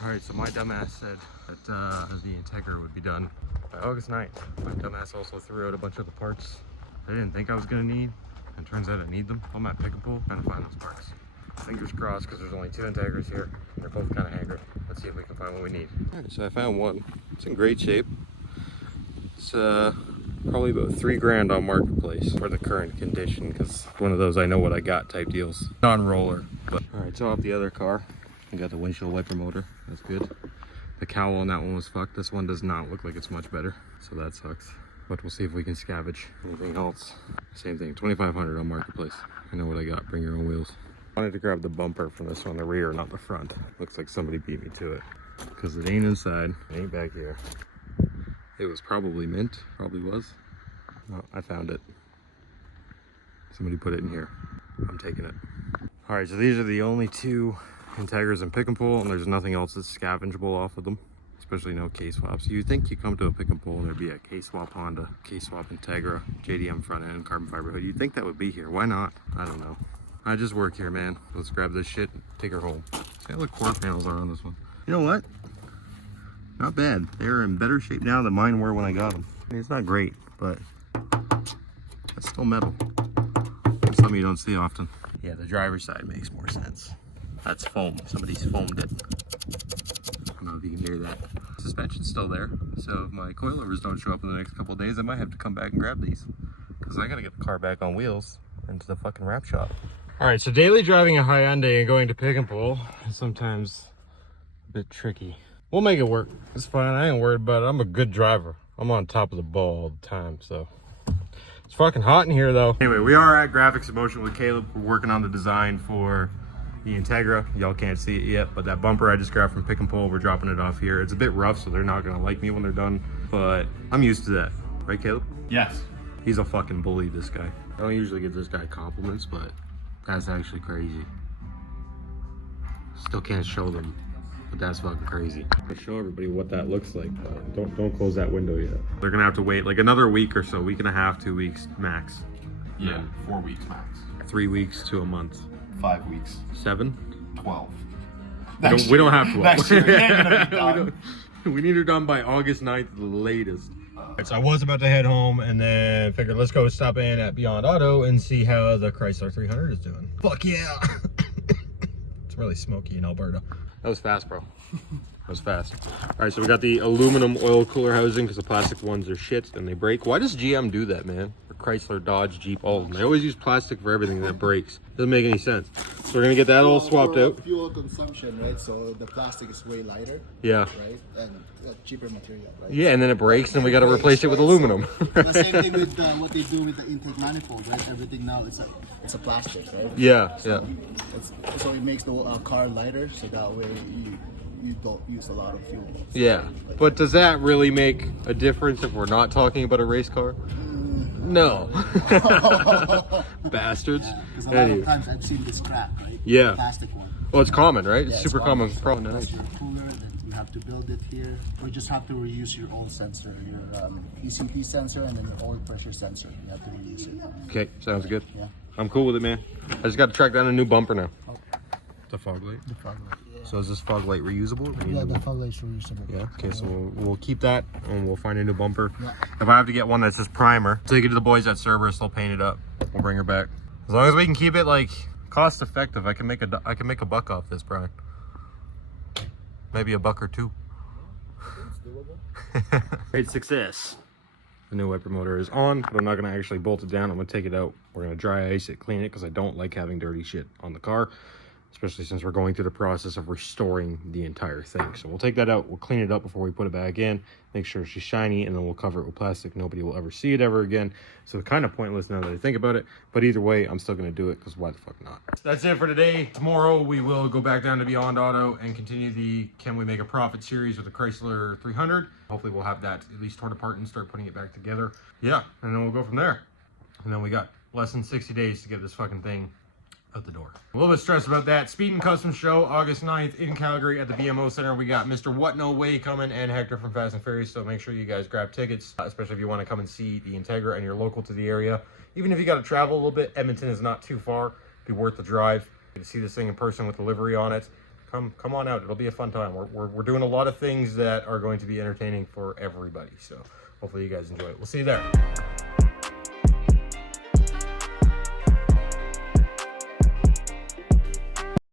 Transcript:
All right, so my dumbass said that the Integra would be done by August 9th. My dumbass also threw out a bunch of the parts I didn't think I was gonna need, and turns out I need them. I'm at Pick and Pull trying to find those parts. Fingers crossed, because there's only 2 Integras here, and they're both kind of haggard. Let's see if we can find what we need. All right, so I found one. It's in great shape. It's probably about $3 on Marketplace for the current condition, because one of those I know what I got type deals. Non-roller. But all right, so off the other car, we got the windshield wiper motor. That's good. The cowl on that one was fucked. This one does not look like it's much better, so that sucks. But we'll see if we can scavenge anything else. Same thing, $2,500 on Marketplace. I know what I got. Bring your own wheels. I wanted to grab the bumper from this one, the rear, not the front. Looks like somebody beat me to it, because it ain't inside, it ain't back here. It was probably mint, probably was. No, I found it. Somebody put it in here. I'm taking it. All right, so these are the only 2 Integras in Pick and Pull, and there's nothing else that's scavengeable off of them, especially no K-swaps. You'd think you come to a Pick and Pull and there'd be a K-swap Honda, K-swap Integra, JDM front end, carbon fiber hood. You'd think that would be here. Why not? I don't know. I just work here, man. Let's grab this shit and take her home. See how the quarter panels are on this one. You know what? Not bad. They're in better shape now than mine were when I got them. I mean, it's not great, but that's still metal. Something you don't see often. Yeah, the driver's side makes more sense. That's foam. Somebody's foamed it. I don't know if you can hear that. Suspension's still there, so if my coilovers don't show up in the next couple of days, I might have to come back and grab these, because I gotta get the car back on wheels into the fucking wrap shop. All right, so daily driving a Hyundai and going to Pick and Pull is sometimes a bit tricky. We'll make it work. It's fine. I ain't worried about it. I'm a good driver. I'm on top of the ball all the time, so. It's fucking hot in here, though. Anyway, we are at Graphix in Motion with Caleb. We're working on the design for the Integra. Y'all can't see it yet, but that bumper I just grabbed from Pick and Pull, we're dropping it off here. It's a bit rough, so they're not gonna like me when they're done, but I'm used to that. Right, Caleb? Yes. He's a fucking bully, this guy. I don't usually give this guy compliments, but that's actually crazy. Still can't show them, but that's fucking crazy. I'll show everybody what that looks like, but don't close that window yet. They're gonna have to wait like another week or so, week and a half, 2 weeks max. Yeah, 4 weeks max. 3 weeks to a month. 5 weeks. 7? 12. We don't have 12. Next year, it ain't gonna be done. We need her done by August 9th, the latest. So I was about to head home and then figured let's go stop in at Beyond Auto and see how the Chrysler 300 is doing. Fuck yeah! It's really smoky in Alberta. That was fast, bro. That was fast. All right, so we got the aluminum oil cooler housing because the plastic ones are shit and they break. Why does GM do that, man? Or Chrysler, Dodge, Jeep, all of them. They always use plastic for everything that breaks. Doesn't make any sense. So we're gonna get that all swapped out. Fuel consumption, right? So the plastic is way lighter. Yeah. Right? And cheaper material, right? Yeah, and then it breaks and we gotta replace it with aluminum. So the same thing with what they do with the intake manifold, right? Everything now it's a plastic, right? Yeah, so so it makes the car lighter, so that way you don't use a lot of fuel. Yeah, but does that really make a difference if we're not talking about a race car? No. Bastards. Because a lot of times I've seen this crack, right? Yeah. The plastic one. Well, it's common, right? Yeah, it's super common problem. That's your cooler, then you have to build it here. Or just have to reuse your own sensor, your ECP sensor and then your oil pressure sensor. You have to reuse it. Okay, sounds good. Yeah. I'm cool with it, man. I just got to track down a new bumper now. Oh. The fog light? The fog light. Yeah. So is this fog light reusable? Yeah, the fog light is reusable. Yeah, okay, so we'll keep that and we'll find a new bumper. Yeah. If I have to get one that's just primer, take it to the boys at Cerberus, they'll paint it up. We'll bring her back. As long as we can keep it like cost effective, I can make a buck off this, Brian. Maybe a buck or two. It's doable. Great success. The new wiper motor is on, but I'm not gonna actually bolt it down. I'm gonna take it out. We're gonna dry ice it, clean it, because I don't like having dirty shit on the car, especially since we're going through the process of restoring the entire thing. So we'll take that out, we'll clean it up before we put it back in, make sure she's shiny, and then we'll cover it with plastic. Nobody will ever see it ever again. So kind of pointless now that I think about it, but either way, I'm still gonna do it, because why the fuck not? That's it for today. Tomorrow, we will go back down to Beyond Auto and continue the Can We Make a Profit series with the Chrysler 300. Hopefully we'll have that at least torn apart and start putting it back together. Yeah, and then we'll go from there. And then we got less than 60 days to get this fucking thing out the door. A little bit stressed about that. Speed and Custom Show, August 9th in Calgary at the BMO Center. We got Mr. What No Way coming and Hector from Fast and Furious, so make sure you guys grab tickets, especially if you want to come and see the Integra and you're local to the area. Even if you got to travel a little bit, Edmonton is not too far. It'd be worth the drive. To see this thing in person with the livery on it. come on out. It'll be a fun time. We're doing a lot of things that are going to be entertaining for everybody. So hopefully you guys enjoy it. We'll see you there.